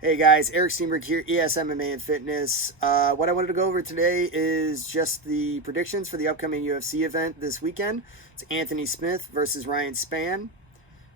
Hey guys, Eric Steenberg here, ESMMA and Fitness. What I wanted to go over today is just the predictions for the upcoming UFC event this weekend. It's Anthony Smith versus Ryan Spann.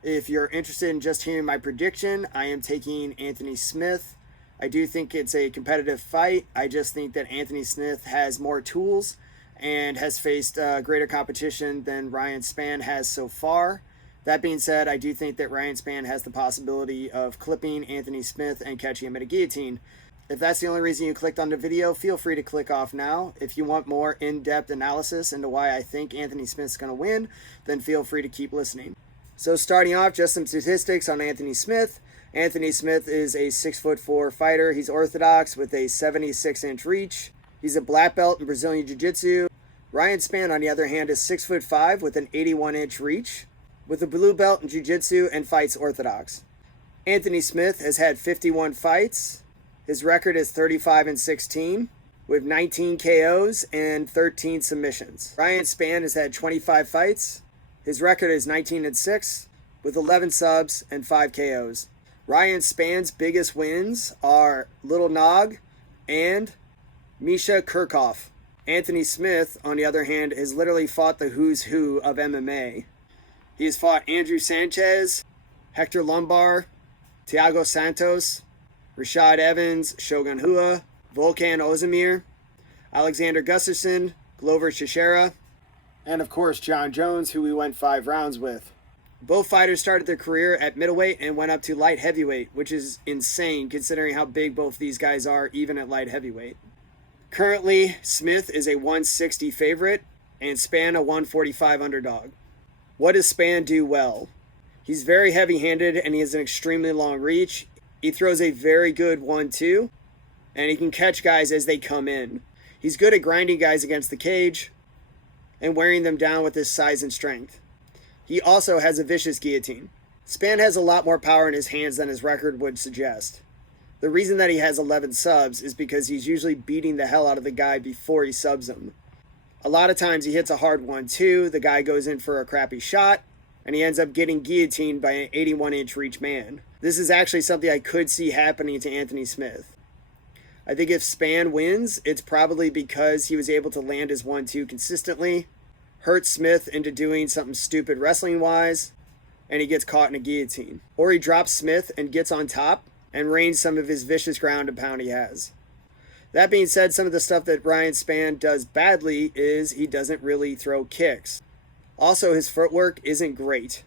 If you're interested in just hearing my prediction, I am taking Anthony Smith. I do think it's a competitive fight. I just think that Anthony Smith has more tools and has faced greater competition than Ryan Spann has so far. That being said, I do think that Ryan Spann has the possibility of clipping Anthony Smith and catching him at a guillotine. If that's the only reason you clicked on the video, feel free to click off now. If you want more in-depth analysis into why I think Anthony Smith's going to win, then feel free to keep listening. So starting off, just some statistics on Anthony Smith. Anthony Smith is a 6'4" fighter. He's orthodox with a 76-inch reach. He's a black belt in Brazilian Jiu-Jitsu. Ryan Spann, on the other hand, is 6'5" with an 81-inch reach, with a blue belt in Jiu-Jitsu and fights orthodox. Anthony Smith has had 51 fights. His record is 35-16 with 19 KOs and 13 submissions. Ryan Spann has had 25 fights. His record is 19-6 with 11 subs and 5 KOs. Ryan Spann's biggest wins are Little Nog and Misha Kirchhoff. Anthony Smith, on the other hand, has literally fought the who's who of MMA. He has fought Andrew Sanchez, Hector Lombard, Thiago Santos, Rashad Evans, Shogun Rua, Volkan Ozdemir, Alexander Gustafsson, Glover Teixeira, and of course John Jones, who we went 5 rounds with. Both fighters started their career at middleweight and went up to light heavyweight, which is insane considering how big both these guys are even at light heavyweight. Currently, Smith is a 160 favorite and Spann a 145 underdog. What does Spann do well? He's very heavy-handed and he has an extremely long reach. He throws a very good 1-2 and he can catch guys as they come in. He's good at grinding guys against the cage and wearing them down with his size and strength. He also has a vicious guillotine. Spann has a lot more power in his hands than his record would suggest. The reason that he has 11 subs is because he's usually beating the hell out of the guy before he subs him. A lot of times he hits a hard 1-2, the guy goes in for a crappy shot, and he ends up getting guillotined by an 81-inch reach man. This is actually something I could see happening to Anthony Smith. I think if Spann wins, it's probably because he was able to land his 1-2 consistently, hurt Smith into doing something stupid wrestling-wise, and he gets caught in a guillotine. Or he drops Smith and gets on top and rains some of his vicious ground and pound he has. That being said, some of the stuff that Ryan Spann does badly is he doesn't really throw kicks. Also, his footwork isn't great.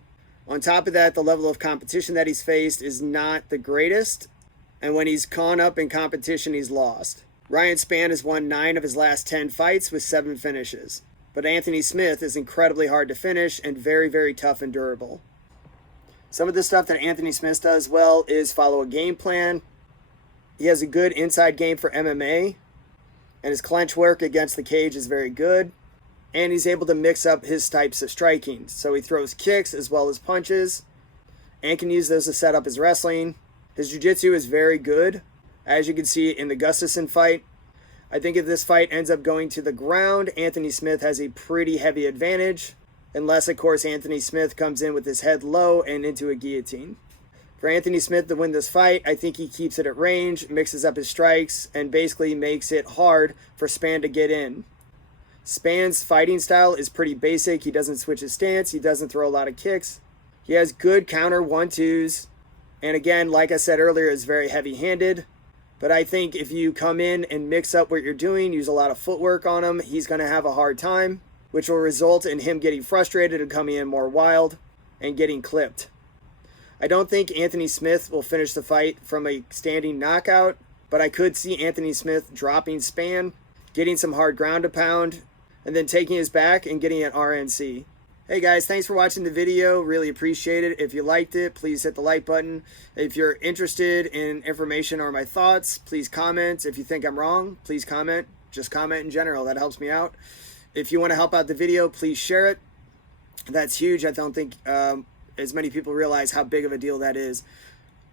On top of that, the level of competition that he's faced is not the greatest, and when he's caught up in competition, he's lost. Ryan Spann has won 9 of his last 10 fights with 7 finishes, but Anthony Smith is incredibly hard to finish and very, very tough and durable. Some of the stuff that Anthony Smith does well is follow a game plan. He has a good inside game for MMA, and his clinch work against the cage is very good, and he's able to mix up his types of striking. So he throws kicks as well as punches, and can use those to set up his wrestling. His jiu-jitsu is very good, as you can see in the Gustafsson fight. I think if this fight ends up going to the ground, Anthony Smith has a pretty heavy advantage, unless, of course, Anthony Smith comes in with his head low and into a guillotine. For Anthony Smith to win this fight, I think he keeps it at range, mixes up his strikes, and basically makes it hard for Spann to get in. Spann's fighting style is pretty basic. He doesn't switch his stance. He doesn't throw a lot of kicks. He has good counter 1-2s. And again, like I said earlier, is very heavy-handed. But I think if you come in and mix up what you're doing, use a lot of footwork on him, he's going to have a hard time, which will result in him getting frustrated and coming in more wild and getting clipped. I don't think Anthony Smith will finish the fight from a standing knockout, but I could see Anthony Smith dropping Spann, getting some hard ground to pound, and then taking his back and getting an RNC. Hey guys, thanks for watching the video. Really appreciate it. If you liked it, please hit the like button. If you're interested in information or my thoughts, please comment. If you think I'm wrong, please comment. Just comment in general. That helps me out. If you want to help out the video, please share it. That's huge. I don't think as many people realize how big of a deal that is.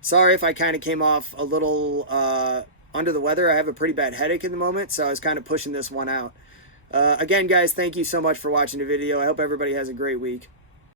Sorry if I kind of came off a little under the weather. I have a pretty bad headache at the moment, so I was kind of pushing this one out. Again, guys, thank you so much for watching the video. I hope everybody has a great week.